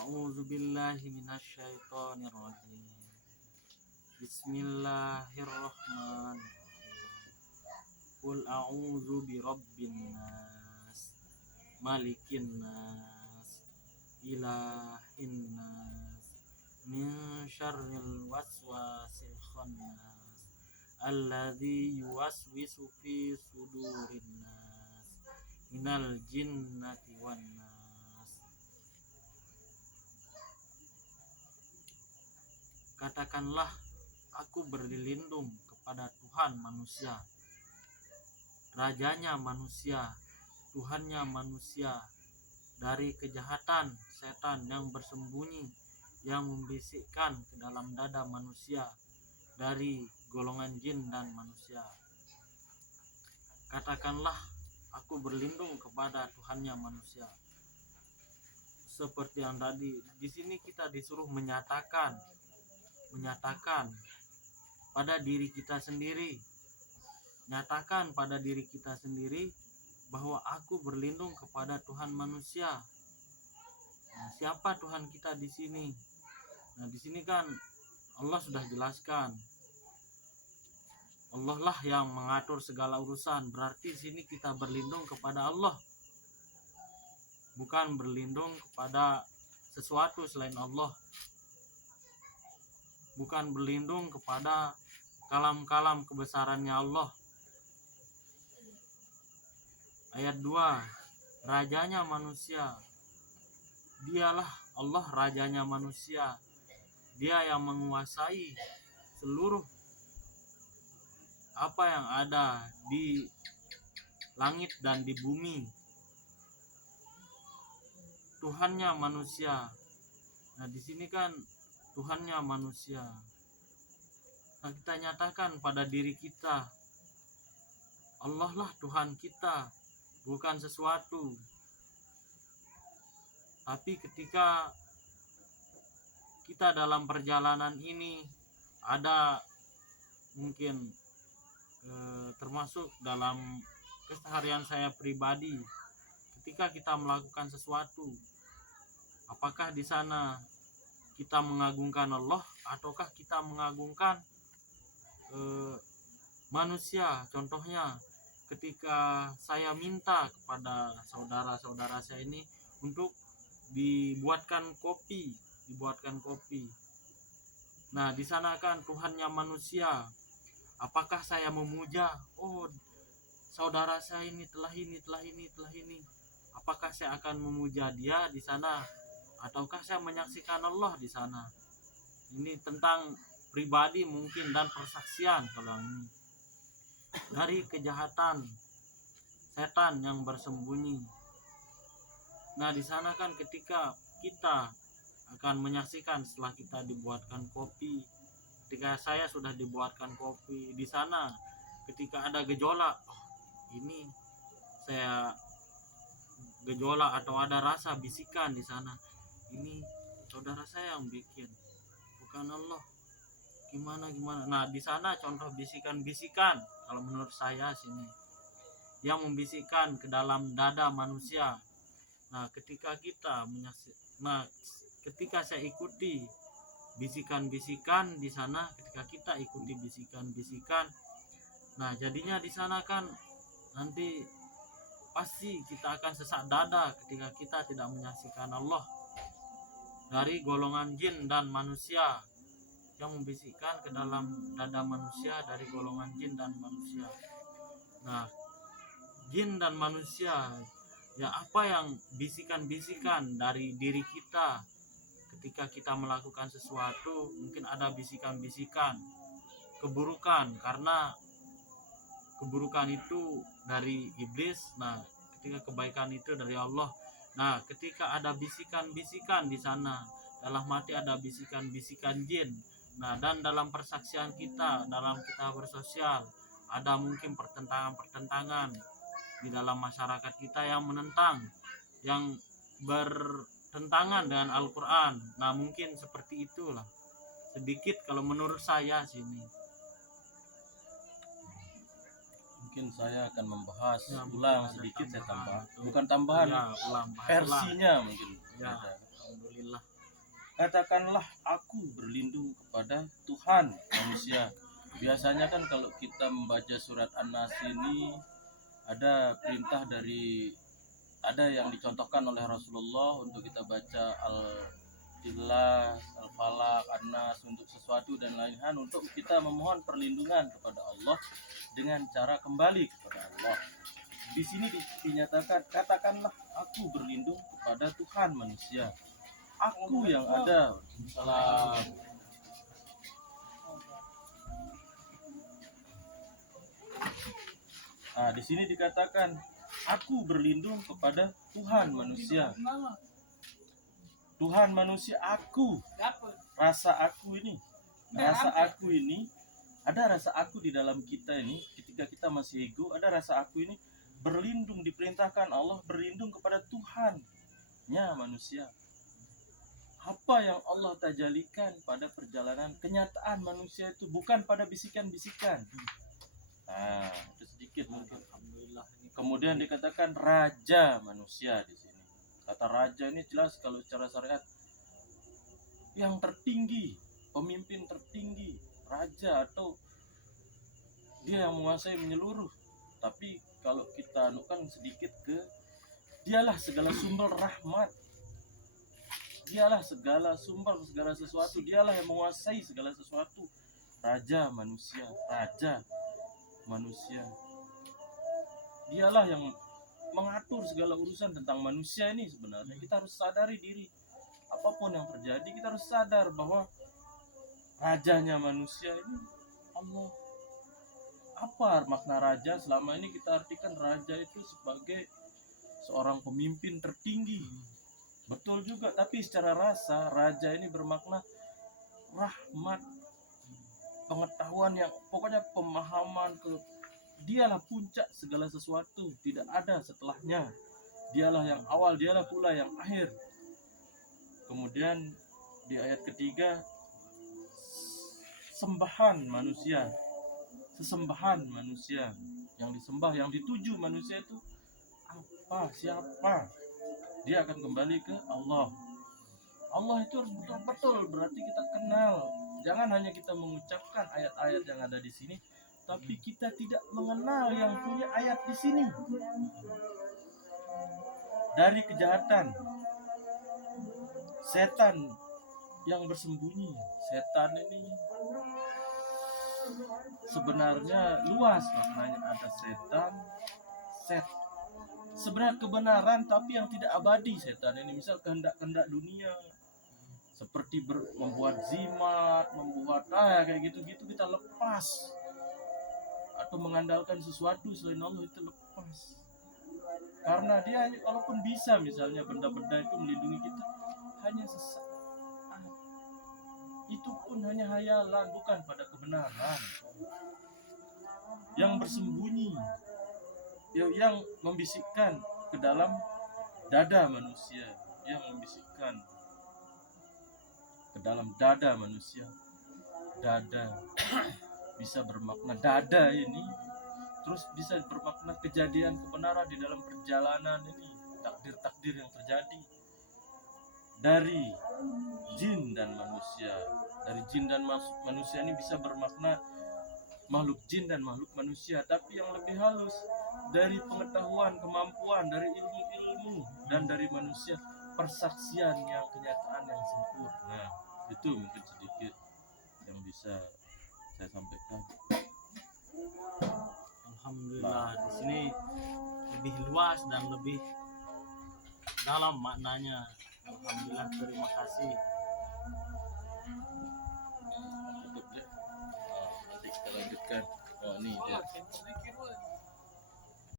A'udzu billahi minasyaitonir rajim. Bismillahirrahmanirrahim. Qul a'udzu birabbin nas, malikin nas, ilahin nas, min syarril waswasil khannas, alladzi yuwaswisu fi sudurin nas, minal jinnati wan nas. Katakanlah, aku berlindung kepada Tuhan manusia, Rajanya manusia, Tuhannya manusia, dari kejahatan setan yang bersembunyi, yang membisikkan ke dalam dada manusia, dari golongan jin dan manusia. Katakanlah, aku berlindung kepada Tuhannya manusia. Seperti yang tadi, di sini kita disuruh menyatakan pada diri kita sendiri, nyatakan pada diri kita sendiri bahwa aku berlindung kepada Tuhan manusia. Nah, siapa Tuhan kita di sini? Nah, di sini kan Allah sudah jelaskan. Allah lah yang mengatur segala urusan. Berarti di sini kita berlindung kepada Allah, bukan berlindung kepada sesuatu selain Allah. Bukan berlindung kepada kalam-kalam kebesarannya Allah. Ayat 2, Rajanya manusia. Dialah Allah, Rajanya manusia. Dia yang menguasai seluruh apa yang ada di langit dan di bumi. Tuhannya manusia. Nah, di sini kan Tuhannya manusia. Nah, kita nyatakan pada diri kita, Allah lah Tuhan kita, bukan sesuatu. Tapi ketika kita dalam perjalanan ini ada mungkin termasuk dalam keseharian saya pribadi, ketika kita melakukan sesuatu, apakah di sana kita mengagungkan Allah ataukah kita mengagungkan manusia? Contohnya, ketika saya minta kepada saudara-saudara saya ini untuk dibuatkan kopi. Nah, di sana kan Tuhannya manusia. Apakah saya memuja, oh saudara saya ini telah ini. Apakah saya akan memuja dia di sana? Ataukah saya menyaksikan Allah di sana? Ini tentang pribadi mungkin dan persaksian kalau ini. Dari kejahatan setan yang bersembunyi. Nah, di sana kan ketika kita akan menyaksikan setelah kita dibuatkan kopi, ketika saya sudah dibuatkan kopi, di sana ketika ada gejolak, ini saya gejolak atau ada rasa bisikan di sana, ini saudara saya yang bikin, bukan Allah. Gimana? Nah, di sana contoh bisikan kalau menurut saya sini yang membisikkan ke dalam dada manusia. Nah, ketika saya ikuti bisikan-bisikan di sana, ketika kita ikuti bisikan-bisikan, nah jadinya di sana kan nanti pasti kita akan sesak dada ketika kita tidak menyaksikan Allah. Dari golongan jin dan manusia yang membisikkan ke dalam dada manusia, dari golongan jin dan manusia. Nah, jin dan manusia, ya apa yang bisikan-bisikan dari diri kita ketika kita melakukan sesuatu, mungkin ada bisikan-bisikan keburukan, karena keburukan itu dari iblis. Nah, ketika kebaikan itu dari Allah. Nah, ketika ada bisikan-bisikan di sana, dalam hati ada bisikan-bisikan jin. Nah, dan dalam persaksian kita, dalam kita bersosial, ada mungkin pertentangan-pertentangan di dalam masyarakat kita yang menentang, yang bertentangan dengan Al-Quran. Nah, mungkin seperti itulah sedikit kalau menurut saya sini. Mungkin saya akan membahas ulang sedikit, saya tambah, bukan Ya, tambahan, ulang versinya mungkin. Ya, alhamdulillah. katakanlah aku berlindung kepada Tuhan manusia. Biasanya kan kalau kita membaca surat An-Nas ini ada perintah ada yang dicontohkan oleh Rasulullah untuk kita baca Al-Ikhlas, Al-Falaq, An-Nas untuk sesuatu dan lain-lain, untuk kita memohon perlindungan kepada Allah dengan cara kembali kepada Allah. Di sini dinyatakan, katakanlah aku berlindung kepada Tuhan manusia. Aku yang ada. Salam. Nah, di sini dikatakan aku berlindung kepada Tuhan manusia. Tuhan manusia aku. Rasa aku ini. Ada rasa aku di dalam kita ini. Ketika kita masih ego, ada rasa aku ini berlindung, diperintahkan Allah berlindung kepada Tuhannya manusia. Apa yang Allah tajalikan pada perjalanan kenyataan manusia itu, bukan pada bisikan-bisikan. Nah, itu sedikit mungkin. Alhamdulillah. Kemudian dikatakan raja manusia di sini. Kata raja ini jelas kalau secara syariat yang tertinggi, pemimpin tertinggi, raja, atau dia yang menguasai menyeluruh. Tapi kalau kita anukan sedikit ke dialah segala sumber rahmat. Dialah segala sumber segala sesuatu, dialah yang menguasai segala sesuatu. Raja manusia. Dialah yang mengatur segala urusan tentang manusia ini sebenarnya. Kita harus sadari diri. Apapun yang terjadi, kita harus sadar bahwa rajanya manusia ini Allah. Apa makna raja? Selama ini kita artikan raja itu sebagai seorang pemimpin tertinggi. Betul juga, tapi secara rasa raja ini bermakna rahmat, pengetahuan yang pokoknya pemahaman dialah puncak segala sesuatu, tidak ada setelahnya. Dialah yang awal, dialah pula yang akhir. Kemudian di ayat ketiga, sesembahan manusia yang disembah, yang dituju manusia itu siapa? Dia akan kembali ke Allah. Allah itu harus betul-betul berarti kita kenal. Jangan hanya kita mengucapkan ayat-ayat yang ada di sini, tapi kita tidak mengenal yang punya ayat di sini. Dari kejahatan, setan yang bersembunyi. Setan ini sebenarnya luas maknanya, ada setan, sebenarnya kebenaran tapi yang tidak abadi. Setan ini misal kehendak-kehendak dunia, seperti membuat zimat, membuat kayak gitu-gitu kita lepas, atau mengandalkan sesuatu selain Allah itu lepas. Karena dia walaupun bisa misalnya benda-benda itu melindungi kita hanya sesaat, itu pun hanya hayalan, bukan pada kebenaran. Yang bersembunyi, yang membisikkan ke dalam dada manusia, dada bisa bermakna dada ini, terus bisa bermakna kejadian kebenaran di dalam perjalanan ini, takdir-takdir yang terjadi dari jin dan manusia. Dari jin dan manusia ini bisa bermakna makhluk jin dan makhluk manusia, tapi yang lebih halus dari pengetahuan, kemampuan, dari ilmu-ilmu, dan dari manusia persaksian yang kenyataan yang sempurna. Itu mungkin sedikit yang bisa saya sampaikan. Alhamdulillah, di sini lebih luas dan lebih dalam maknanya. Alhamdulillah, terima kasih. Cukup deh. Nanti kita lanjutkan. Oh, ini dia.